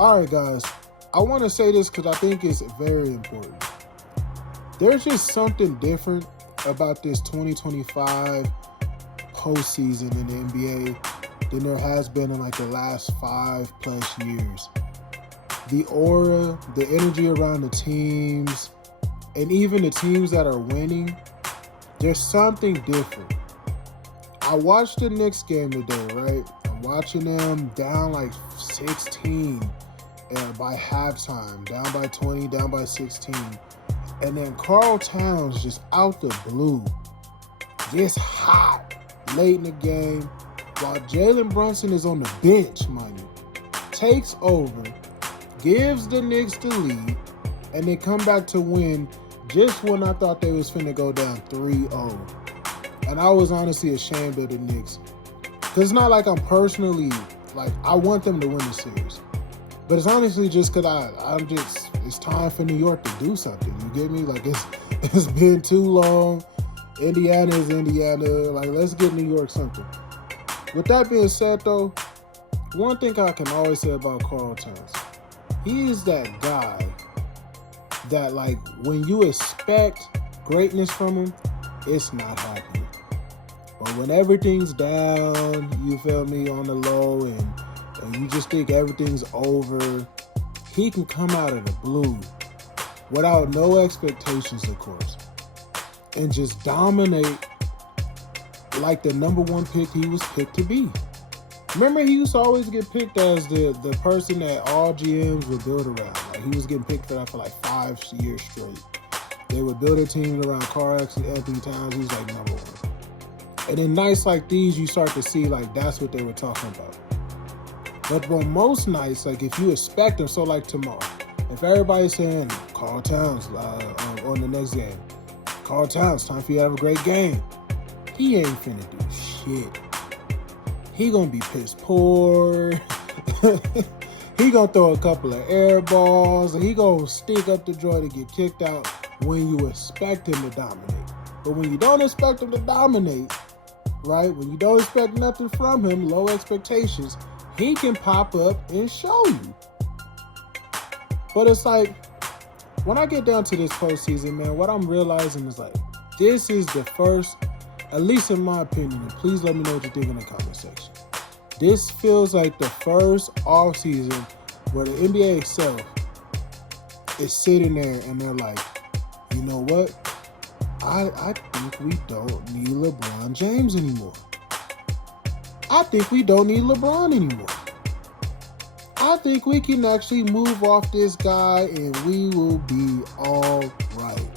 All right, guys. I want to say this because I think it's very important. There's just something different about this 2025 postseason in the NBA than there has been in like the last 5+ years. The aura, the energy around the teams, and even the teams that are winning, there's something different. I watched the Knicks game today, right? I'm watching them down like 16 and by halftime, down by 20, down by 16. And then Karl Towns just out the blue, just hot late in the game, while Jalen Brunson is on the bench, mind you, takes over, gives the Knicks the lead, and they come back to win just when I thought they was finna go down 3-0. And I was honestly ashamed of the Knicks. Because it's not like I'm personally, like, I want them to win the series. But it's honestly just because it's time for New York to do something. You get me? Like, it's been too long. Indiana is Indiana. Like, let's get New York something. With that being said, though, one thing I can always say about Karl Towns, he is that guy that, like, when you expect greatness from him, it's not happening. But when everything's down, you feel me, on the low, and you just think everything's over, he can come out of the blue without no expectations, of course, and just dominate like the number one pick he was picked to be. Remember, he used to always get picked as the person that all GMs would build around. Like, he was getting picked for that for like 5 years straight. They would build a team around Karl-Anthony Towns. He was like number one. And in nights like these, you start to see like that's what they were talking about. But on most nights, like if you expect them, so like tomorrow, if everybody's saying Karl Towns on the next game, Karl Towns, time for you to have a great game, he ain't finna do shit. He gonna be piss poor. He gonna throw a couple of air balls, and he gonna stick up the joint to get kicked out when you expect him to dominate. But when you don't expect him to dominate, right? When you don't expect nothing from him, low expectations, he can pop up and show you. But it's like, when I get down to this postseason, man, what I'm realizing is like, this is the first, at least in my opinion, and please let me know what you think in the comment section. This feels like the first offseason where the NBA itself is sitting there and they're like, you know what? I think we don't need LeBron James anymore. I think we don't need LeBron anymore. I think we can actually move off this guy and we will be all right.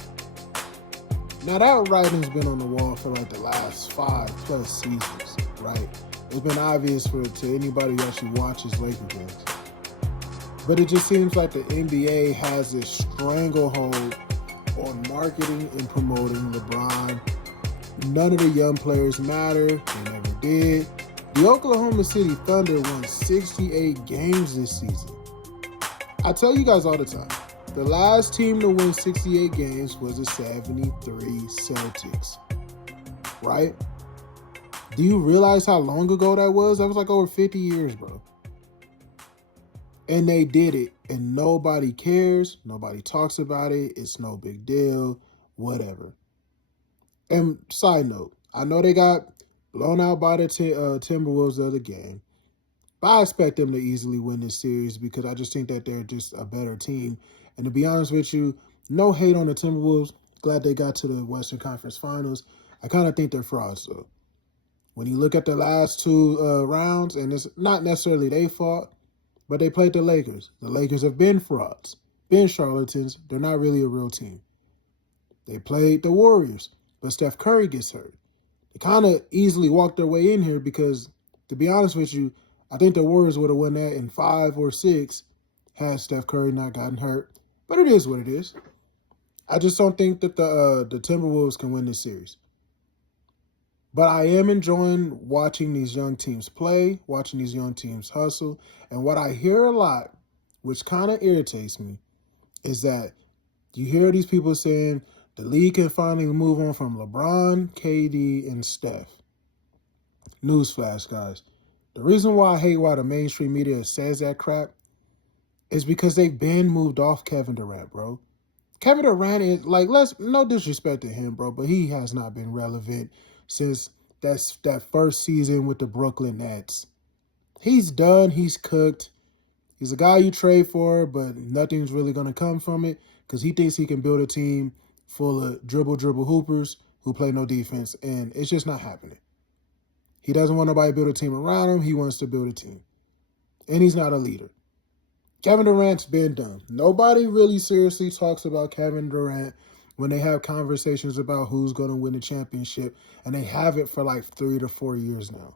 Now that writing's been on the wall for like the last 5+ seasons, right? It's been obvious to anybody who actually watches Laker games. But it just seems like the NBA has this stranglehold on marketing and promoting LeBron. None of the young players matter. They never did. The Oklahoma City Thunder won 68 games this season. I tell you guys all the time, the last team to win 68 games was the 73 Celtics, right? Do you realize how long ago that was? That was like over 50 years, bro. And they did it, and nobody cares. Nobody talks about it. It's no big deal, whatever. And side note, I know they got blown out by the Timberwolves the other game, but I expect them to easily win this series because I just think that they're just a better team. And to be honest with you, no hate on the Timberwolves. Glad they got to the Western Conference Finals. I kind of think they're frauds, though. When you look at the last 2 rounds, and it's not necessarily their fault, but they played the Lakers. The Lakers have been frauds, been charlatans. They're not really a real team. They played the Warriors, but Steph Curry gets hurt. They kind of easily walked their way in here because, to be honest with you, I think the Warriors would have won that in 5 or 6 had Steph Curry not gotten hurt. But it is what it is. I just don't think that the Timberwolves can win this series. But I am enjoying watching these young teams play, watching these young teams hustle. And what I hear a lot, which kind of irritates me, is that you hear these people saying the league can finally move on from LeBron, KD, and Steph. Newsflash, guys. The reason why I hate why the mainstream media says that crap is because they've been moved off Kevin Durant, bro. Kevin Durant is like, let's no disrespect to him, bro, but he has not been relevant since that first season with the Brooklyn Nets. He's done. He's cooked. He's a guy you trade for, but nothing's really going to come from it because he thinks he can build a team full of dribble hoopers who play no defense, and it's just not happening. He doesn't want nobody to build a team around him. He wants to build a team, and he's not a leader. Kevin Durant's been done. Nobody really seriously talks about Kevin Durant when they have conversations about who's going to win the championship, and they have it for like 3 to 4 years now.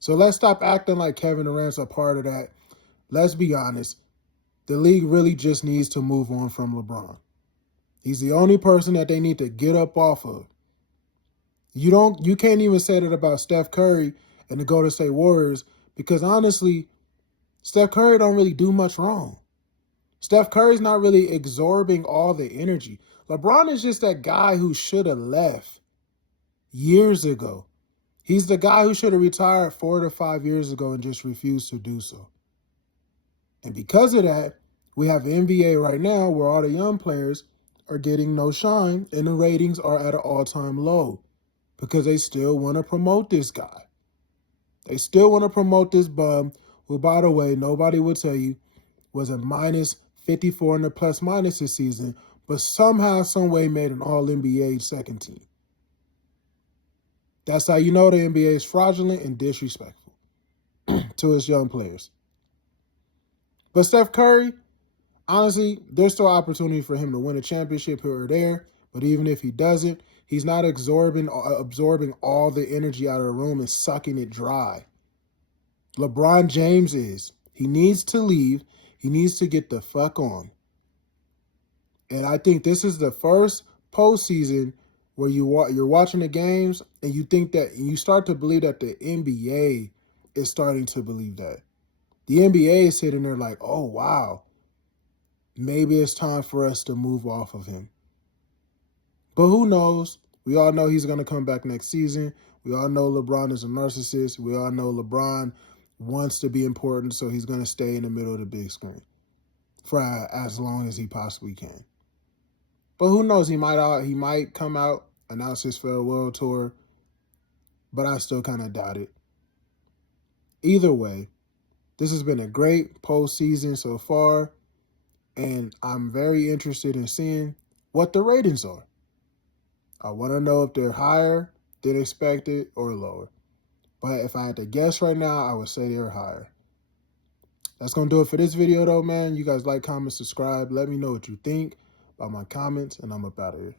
So let's stop acting like Kevin Durant's a part of that. Let's be honest. The league really just needs to move on from LeBron. He's the only person that they need to get up off of. You can't even say that about Steph Curry and the Golden State Warriors because honestly, Steph Curry don't really do much wrong. Steph Curry's not really absorbing all the energy. LeBron is just that guy who should have left years ago. He's the guy who should have retired 4 to 5 years ago and just refused to do so. And because of that, we have the NBA right now where all the young players are getting no shine and the ratings are at an all-time low because they still want to promote this guy. They still want to promote this bum who, by the way, nobody will tell you was a minus 54 in the plus minus this season, but somehow, some way made an all-NBA second team. That's how you know the NBA is fraudulent and disrespectful to its young players. But Steph Curry, honestly, there's still opportunity for him to win a championship here or there. But even if he doesn't, he's not absorbing all the energy out of the room and sucking it dry. LeBron James is. He needs to leave. He needs to get the fuck on. And I think this is the first postseason where you're watching the games and you think that you start to believe that the NBA is starting to believe that. The NBA is sitting there like, oh, wow, maybe it's time for us to move off of him. But who knows? We all know he's going to come back next season. We all know LeBron is a narcissist. We all know LeBron wants to be important, so he's going to stay in the middle of the big screen for as long as he possibly can. But who knows? He might come out, announce his farewell tour, but I still kind of doubt it. Either way, this has been a great postseason so far, and I'm very interested in seeing what the ratings are. I want to know if they're higher than expected or lower. But if I had to guess right now, I would say they're higher. That's going to do it for this video, though, man. You guys like, comment, subscribe. Let me know what you think about my comments, and I'm up out of here.